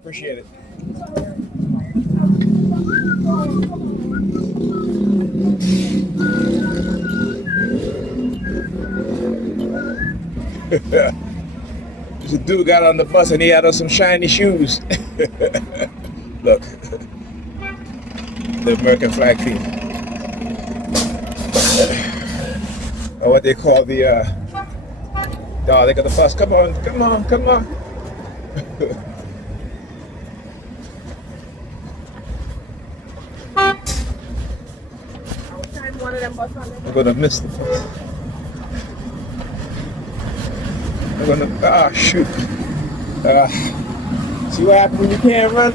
Appreciate it. This dude got on the bus and he had on some shiny shoes. Look, the American flag field, or what they call the. Oh, they got the bus. Come on, come on, come on. I'm gonna miss the bus. I'm gonna. Shoot. See what happens when you can't run?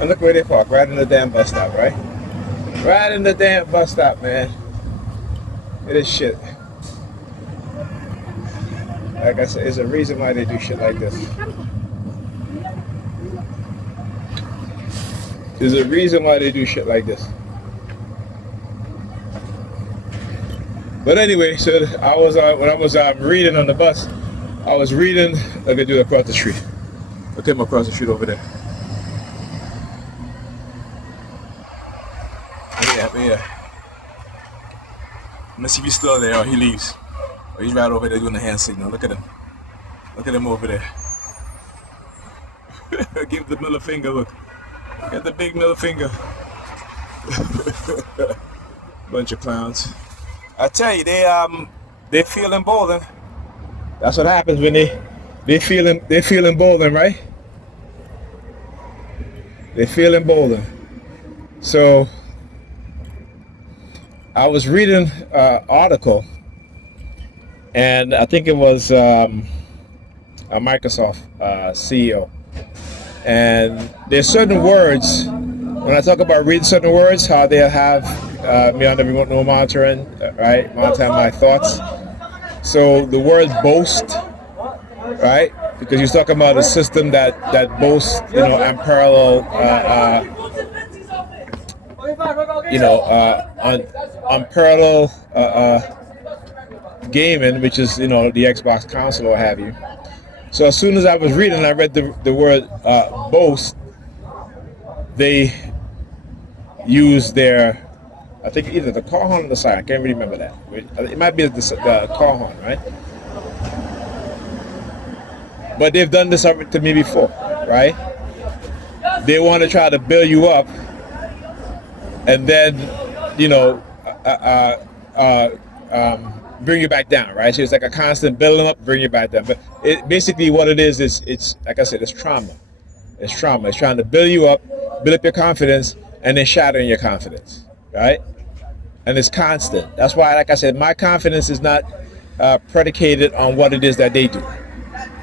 And look where they park, right in the damn bus stop, right? Right in the damn bus stop, man. It is shit. Like I said, there's a reason why they do shit like this. There's a reason why they do shit like this. But anyway, so I was when I was reading on the bus, I was reading. Look at you across the street. Look at him across the street over there. Yeah. Let's see if he's still there or he leaves. Or he's right over there doing the hand signal. Look at him. Look at him over there. Give the middle finger, look. Got the big middle finger. Bunch of clowns. I tell you, they feel emboldened. That's what happens when they feel emboldened, right? They feel emboldened. So I was reading an article, and I think it was a Microsoft CEO. And there's certain words, when I talk about reading certain words, how they'll have me on the remote no monitoring, right? Monitoring my thoughts. So the word boast, right? Because you're talking about a system that boasts, unparalleled, unparalleled gaming, which is, the Xbox console or what have you. So as soon as I was reading, I read the word boast. They use their, I think either the car horn or the siren. I can't really remember that. It might be the car horn, right? But they've done this to me before, right? They want to try to build you up, and then, bring you back down, right? So it's like a constant building up, bring you back down. But basically what it is it's like I said, it's trauma. It's trauma. It's trying to build you up, build up your confidence, and then shattering your confidence, right? And it's constant. That's why, like I said, my confidence is not predicated on what it is that they do.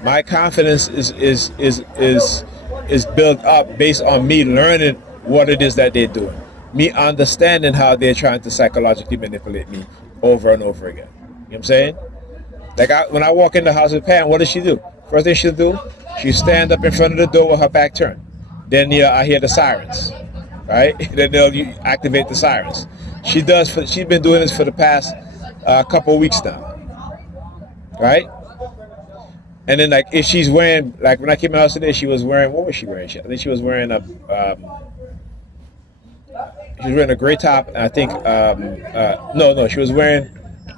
My confidence is built up based on me learning what it is that they're doing, me understanding how they're trying to psychologically manipulate me over and over again. You know what I'm saying? Like when I walk in the house with Pam, what does she do? First thing she'll do, she stand up in front of the door with her back turned. Then I hear the sirens, right? Then they'll activate the sirens. She's been doing this for the past couple of weeks now, right? And then like if she's wearing, like when I came in the house today, she was wearing, what was she wearing? I think she was wearing a gray top, and I think no, she was wearing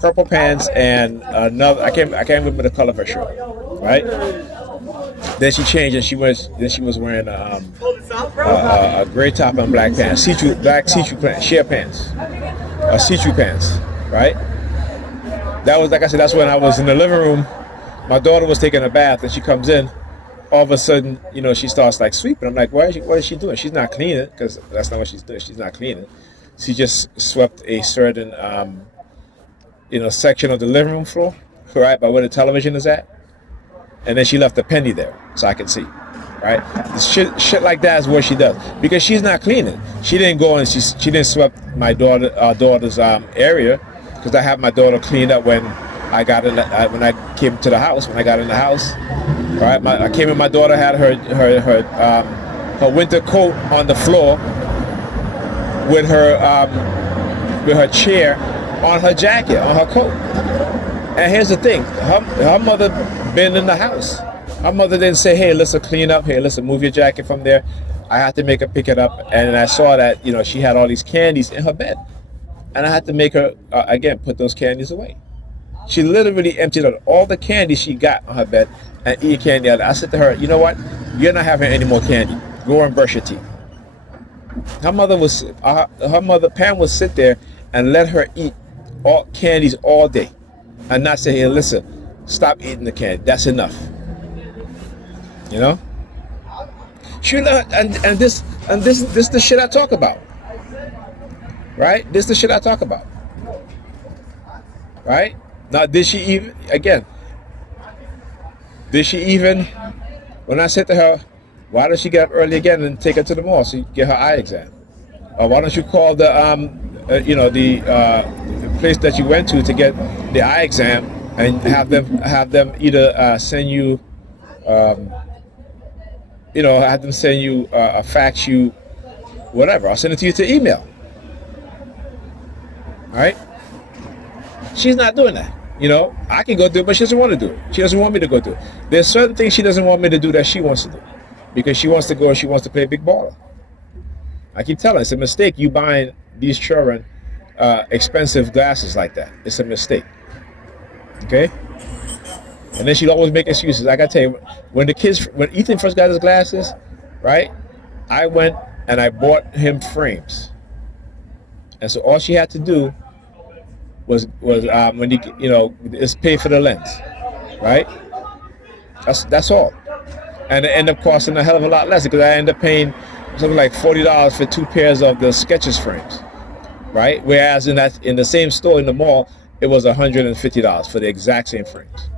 purple pants and another. I can't remember the color of her shirt, right? Then she changed and she was wearing a gray top and black pants, black see-through pants, sheer pants, see-through pants, right? That was, like I said, that's when I was in the living room. My daughter was taking a bath and she comes in. All of a sudden, she starts like sweeping. I'm like, what is she doing? She's not cleaning, because that's not what she's doing. She's not cleaning. She just swept a certain, section of the living room floor, right, by where the television is at. And then she left a penny there, so I could see, right? Shit like that is what she does, because she's not cleaning. She didn't go and she didn't sweep my daughter's area, because I have my daughter cleaned up when I got in when I came to the house. When I got in the house. All right, I came in. My daughter had her winter coat on the floor with her chair on her jacket, on her coat. And here's the thing: her mother been in the house. Her mother didn't say, hey, listen, clean up. Hey, listen, move your jacket from there. I had to make her pick it up. And I saw that, she had all these candies in her bed. And I had to make her, again, put those candies away. She literally emptied out all the candy she got on her bed and eat candy out. I said to her, you know what? You're not having any more candy. Go and brush your teeth. Her mother, Pam, would sit there and let her eat all candies all day and not say, hey, listen, stop eating the candy. That's enough. She and this the shit I talk about. Right? This the shit I talk about. Right? Now, did she even, when I said to her, why don't she get up early again and take her to the mall so you can get her eye exam? Or why don't you call the place that you went to get the eye exam and have them either send you, have them send you a fax you, whatever. I'll send it to you to email. All right? She's not doing that. I can go do it, but she doesn't want to do it. She doesn't want me to go do it. There's certain things she doesn't want me to do that she wants to do. Because she wants to go and she wants to play big baller. I keep telling her, it's a mistake you buying these children expensive glasses like that. It's a mistake. Okay? And then she'd always make excuses. Like I tell you, when Ethan first got his glasses, right? I went and I bought him frames. And so all she had to do was when he, is pay for the lens, right? That's all. And it ended up costing a hell of a lot less because I ended up paying something like $40 for 2 pairs of the Skechers frames, right? Whereas in the same store in the mall, it was $150 for the exact same frames,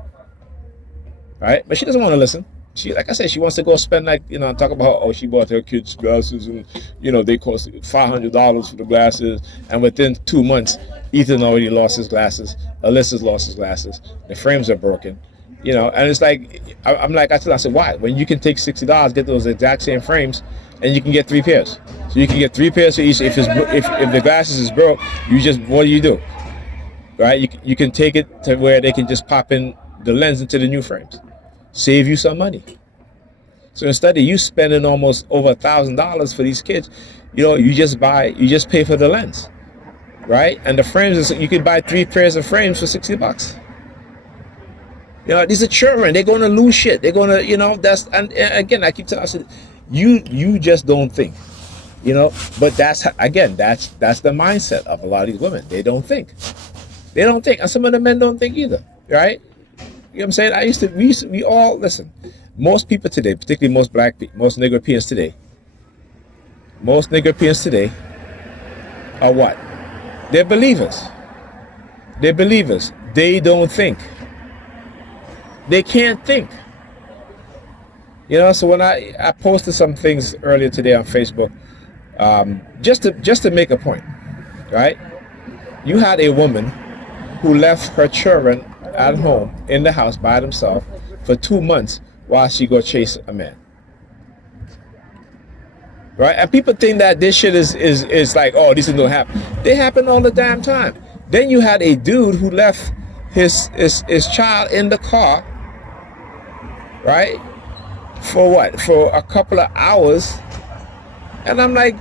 right? But she doesn't want to listen. She, like I said, she wants to go spend talk about how she bought her kids glasses and they cost $500 for the glasses, and within 2 months, Ethan already lost his glasses, Alyssa's lost his glasses, the frames are broken. And it's like, I'm like, I said, why? When you can take $60, get those exact same frames, and you can get 3 pairs. So you can get 3 pairs for each. If the glasses is broke, what do you do? Right? You can take it to where they can just pop in the lens into the new frames. Save you some money. So instead of you spending almost over $1,000 for these kids, you just pay for the lens. Right? And the frames, you could buy 3 pairs of frames for $60. These are children. They're going to lose shit. They're going to, and again, I keep telling, I said, you just don't think, but that's the mindset of a lot of these women. They don't think. And some of the men don't think either, right? You know what I'm saying? We all, listen, most people today, particularly most black people, most Negropeans today are what? They're believers. They don't think. They can't think. So when I posted some things earlier today on Facebook, just to make a point, right? You had a woman who left her children at home in the house by themselves for 2 months while she go chase a man. Right? And people think that this shit is like, oh, these things don't happen. They happen all the damn time. Then you had a dude who left his child in the car, right? For what? For a couple of hours. And I'm like,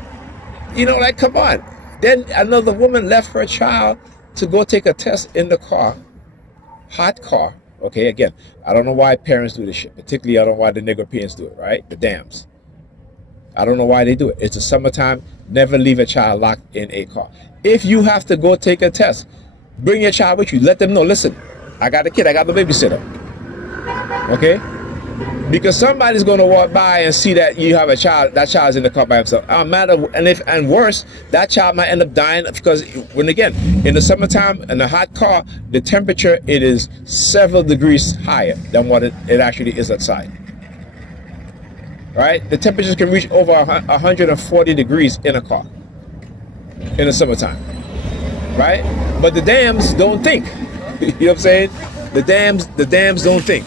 come on. Then another woman left her child to go take a test in the car. Hot car. Okay, again, I don't know why parents do this shit. Particularly, I don't know why the Negropeans do it, right? The dams. I don't know why they do it. It's the summertime. Never leave a child locked in a car. If you have to go take a test, bring your child with you. Let them know, listen, I got a kid. I got the babysitter. Okay? Because somebody's going to walk by and see that you have a child. That child's in the car by himself. And worse, that child might end up dying because when again in the summertime in a hot car, the temperature it is several degrees higher than what it actually is outside. Right? The temperatures can reach over 140 degrees in a car in the summertime. Right? But the dams don't think. You know what I'm saying? The dams don't think.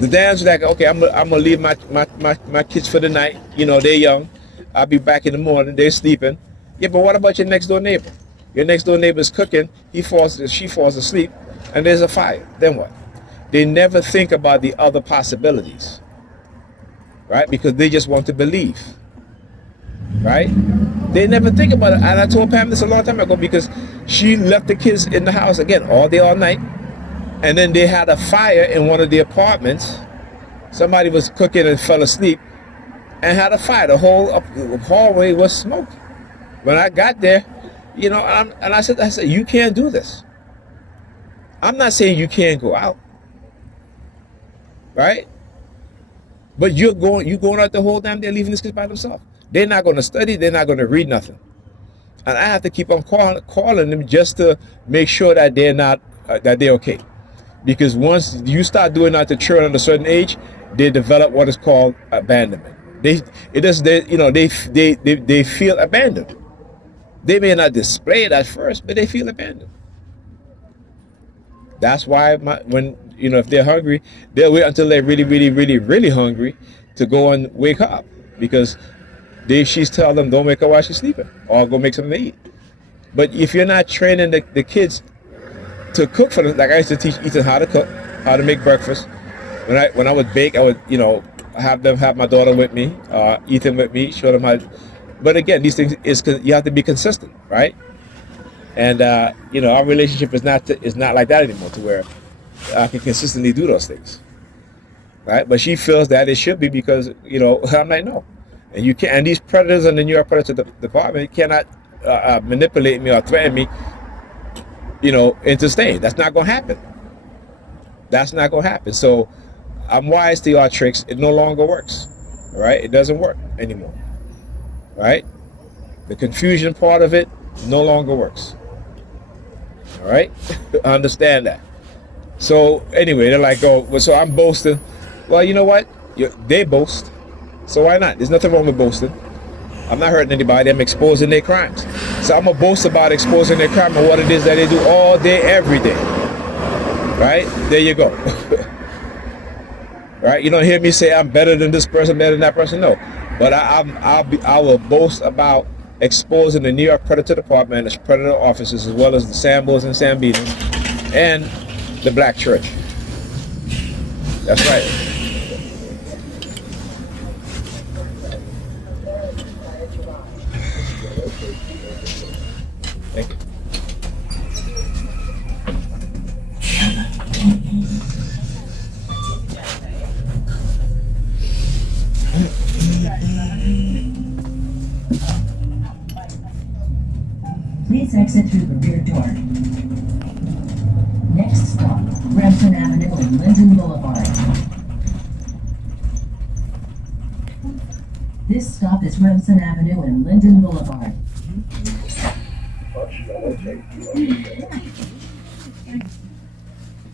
The dams are like, okay, I'm gonna leave my kids for the night. They're young. I'll be back in the morning. They're sleeping. Yeah, but what about your next door neighbor? Your next door neighbor's cooking. She falls asleep, and there's a fire. Then what? they never think about the other possibilities, right? Because they just want to believe, right? They never think about it. And I told Pam this a long time ago because she left the kids in the house again all day, all night. And then they had a fire in one of the apartments. Somebody was cooking and fell asleep and had a fire. The whole hallway was smoke. When I got there, you know, and I said, you can't do this. I'm not saying you can't go out, right? But you going out the whole damn day, leaving these kids by themselves. They're not going to study. They're not going to read nothing. And I have to keep on calling them just to make sure that they're not that they're okay. Because once you start doing that to children at a certain age, they develop what is called abandonment. They feel abandoned. They may not display it at first, but they feel abandoned. That's why when if they're hungry, they'll wait until they're really, really, really, really hungry to go and wake up, because she's telling them don't wake up while she's sleeping, or go make something to eat. But if you're not training the kids to cook for them, like I used to teach Ethan how to cook, how to make breakfast. When I would bake, I would have my daughter with me, Ethan with me, show them how. But again, these things you have to be consistent, right? And our relationship is not like that anymore, to where I can consistently do those things, right? But she feels that it should be, because I'm like, no, and you can't. And these predators in the New York Predator Department cannot manipulate me or threaten me, into staying. That's not going to happen. That's not going to happen. So I'm wise to your tricks. It no longer works, right? It doesn't work anymore, right? The confusion part of it no longer works. All right, understand that. So anyway, they're like, oh, well, so I'm boasting. Well, you know what? They boast, so why not? There's nothing wrong with boasting. I'm not hurting anybody. I'm exposing their crimes. So I'm gonna boast about exposing their crime and what it is that they do all day, every day. Right? There you go. Right? You don't hear me say I'm better than this person, better than that person. No, but I will boast about exposing the New York Predator Department, its predator officers, as well as the Sambos and Sambinos, and the Black Church. That's right. Thank you. Please exit through the rear door. Next stop, Remsen Avenue and Linden Boulevard. This stop is Remsen Avenue and Linden Boulevard.